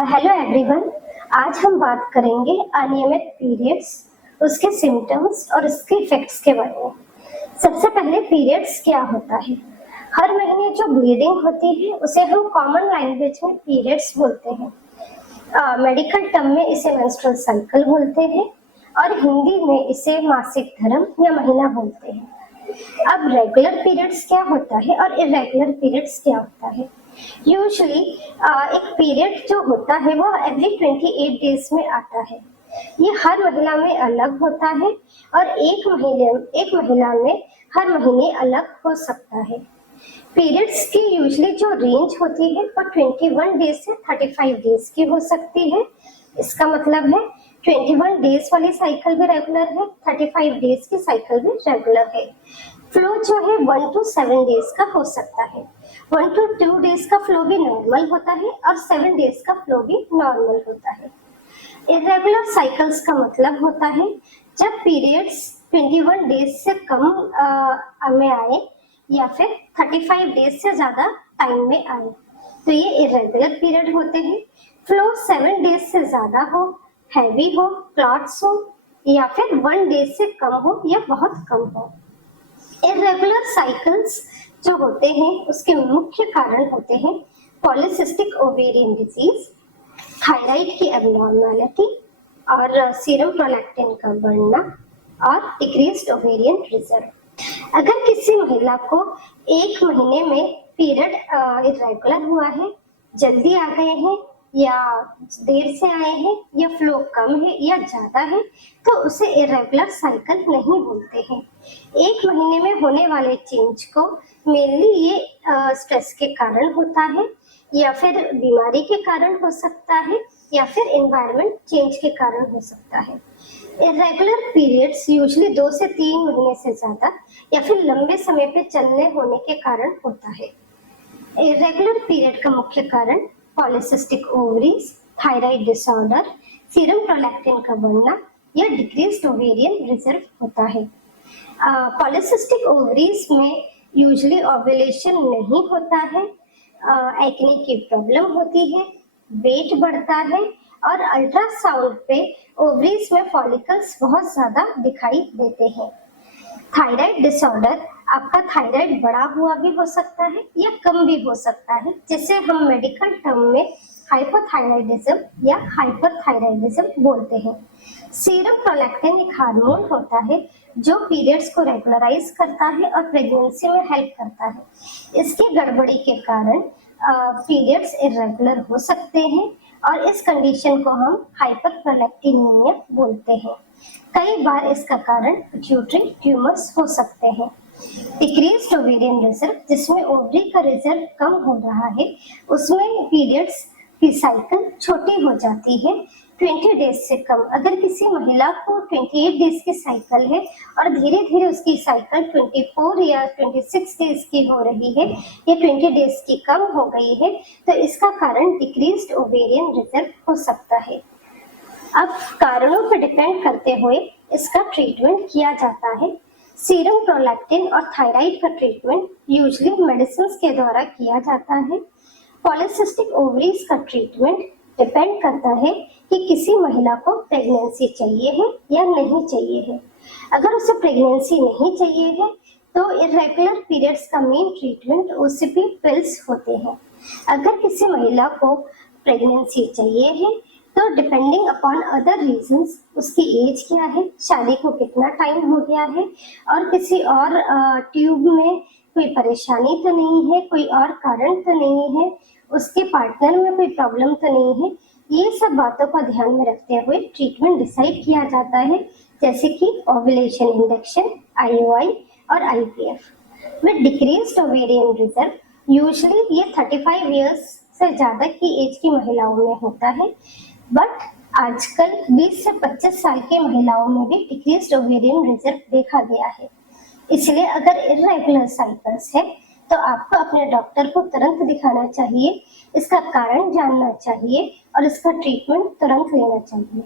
Hello everyone, आज हम बात करेंगे अनियमित पीरियड्स, उसके सिम्टम्स और उसके इफेक्ट्स के बारे में। सबसे पहले पीरियड्स क्या होता है। हर महीने जो ब्लीडिंग होती है उसे हम कॉमन लैंग्वेज में पीरियड्स बोलते हैं। मेडिकल टर्म में इसे मेंस्ट्रुअल साइकिल बोलते हैं और हिंदी में इसे मासिक धर्म या महीना बोलते हैं। अब रेगुलर पीरियड्स क्या होता है और इरेगुलर पीरियड्स क्या होता है। यूजुअली एक पीरियड जो होता है वो एवरी 28 डेज में आता है। ये हर महिला में अलग होता है और एक महिला में हर महीने अलग हो सकता है। पीरियड्स की यूजुअली जो रेंज होती है वो 21 डेज से 35 डेज की हो सकती है। इसका मतलब है 21 डेज वाली साइकिल भी रेगुलर है, 35 डेज की साइकिल भी रेगुलर है। फ्लो जो है 1 to 7 डेज का हो सकता है। 1 to 2 डेज का फ्लो भी नॉर्मल होता है और 7 डेज का फ्लो भी नॉर्मल होता है। इरेगुलर साइकिल्स का मतलब होता है जब पीरियड्स 21 डेज से कम में आए या फिर 35 डेज से ज्यादा टाइम में आए, तो ये इरेगुलर पीरियड होते हैं। फ्लो 7 डेज से ज्यादा हो, हैवी हो, क्लॉट्स हो या फिर 1 डेज से कम हो या बहुत कम हो। इरेगुलर साइकिल्स जो होते हैं उसके मुख्य कारण होते हैं पॉलीसिस्टिक ओवेरियन डिजीज, थायराइड की एब्नॉर्मैलिटी और सीरम प्रोलैक्टिन का बढ़ना और डिक्रीज्ड ओवेरियन रिजर्व। अगर किसी महिला को एक महीने में पीरियड इरेगुलर हुआ है, जल्दी आ गए हैं या देर से आए हैं या फ्लो कम है या ज्यादा है, तो उसे इरेगुलर साइकिल नहीं बोलते हैं। एक महीने में होने वाले चेंज को मेनली ये स्ट्रेस के कारण होता है या फिर बीमारी के कारण हो सकता है या फिर एनवायरनमेंट चेंज के कारण हो सकता है। इरेगुलर पीरियड्स यूजुअली 2 से 3 महीने से ज्यादा या फिर लंबे समय पे चलने होने के कारण होता है। इरेगुलर पीरियड का मुख्य कारण polycystic ovaries, thyroid disorder, serum prolactin का बढ़ना या डिक्रीज्ड ओवेरियन रिजर्व होता है। पॉलीसिस्टिक ओवरीज में यूजुअली ओव्यूलेशन नहीं होता है, एक्ने की प्रॉब्लम होती है, वेट बढ़ता है और अल्ट्रासाउंड पे ओवरीज में फॉलिकल्स बहुत ज्यादा दिखाई देते हैं। थायराइड डिसऑर्डर, आपका थायराइड बढ़ा हुआ भी हो सकता है या कम भी हो सकता है, जिसे हम मेडिकल टर्म में हाइपोथायराइडिज्म या हाइपरथायराइडिज्म बोलते हैं। सीरम प्रोलैक्टिन एक हार्मोन होता है जो पीरियड्स को रेगुलराइज करता है और प्रेगनेंसी में हेल्प करता है। इसकी गड़बड़ी के कारण पीरियड्स इरेगुलर हो सकते हैं और इस कंडीशन को हम हाइपरप्रोलैक्टिनिमिया बोलते हैं। कई बार इसका कारण पिट्यूटरी ट्यूमर्स हो सकते हैं। डिक्रीज्ड ओवेरियन रिजर्व, जिसमें ओवरी का रिजर्व कम हो रहा है, उसमें पीरियड्स की साइकिल छोटी हो जाती है, 20 डेज से कम। अगर किसी महिला को 28 डेज की साइकिल है और धीरे धीरे उसकी साइकिल 24 या 26 डेज की हो रही है या 20 डेज की कम हो गई है, तो इसका कारण डिक्रीज्ड ओवेरियन रिजर्व हो सकता है। अब कारणों पर डिपेंड करते हुए इसका ट्रीटमेंट किया जाता है। सीरम प्रोलैक्टिन और थायराइड का ट्रीटमेंट यूजुअली मेडिसिन के द्वारा किया जाता है। पॉलीसिस्टिक ओवरीज का ट्रीटमेंट डिपेंड करता है कि किसी महिला को प्रेगनेंसी चाहिए है या नहीं चाहिए है। अगर उसे प्रेगनेंसी नहीं चाहिए है तो इरेगुलर पीरियड्स का मेन ट्रीटमेंट ओसीपी पिल्स होते हैं। अगर किसी महिला को प्रेगनेंसी चाहिए है तो डिपेंडिंग अपॉन अदर रीजंस, उसकी एज क्या है, शादी को कितना टाइम हो गया है और किसी और ट्यूब में कोई परेशानी तो नहीं है, कोई और कारण तो नहीं है, उसके पार्टनर में कोई प्रॉब्लम तो नहीं है, ये सब बातों का ध्यान में रखते हुए ट्रीटमेंट डिसाइड किया जाता है, जैसे कि ओव्यूलेशन इंडक्शन, आईयूआई और IVF. With decreased ovarian reserve, usually ये 35 इयर्स से ज्यादा की एज की महिलाओं में होता है, बट आजकल 20 से 25 साल की महिलाओं में भी डिक्रीज्ड ओवेरियन रिजर्व देखा गया है। इसलिए अगर इरेगुलर साइकिल्स है तो आपको अपने डॉक्टर को तुरंत दिखाना चाहिए, इसका कारण जानना चाहिए और इसका ट्रीटमेंट तुरंत लेना चाहिए।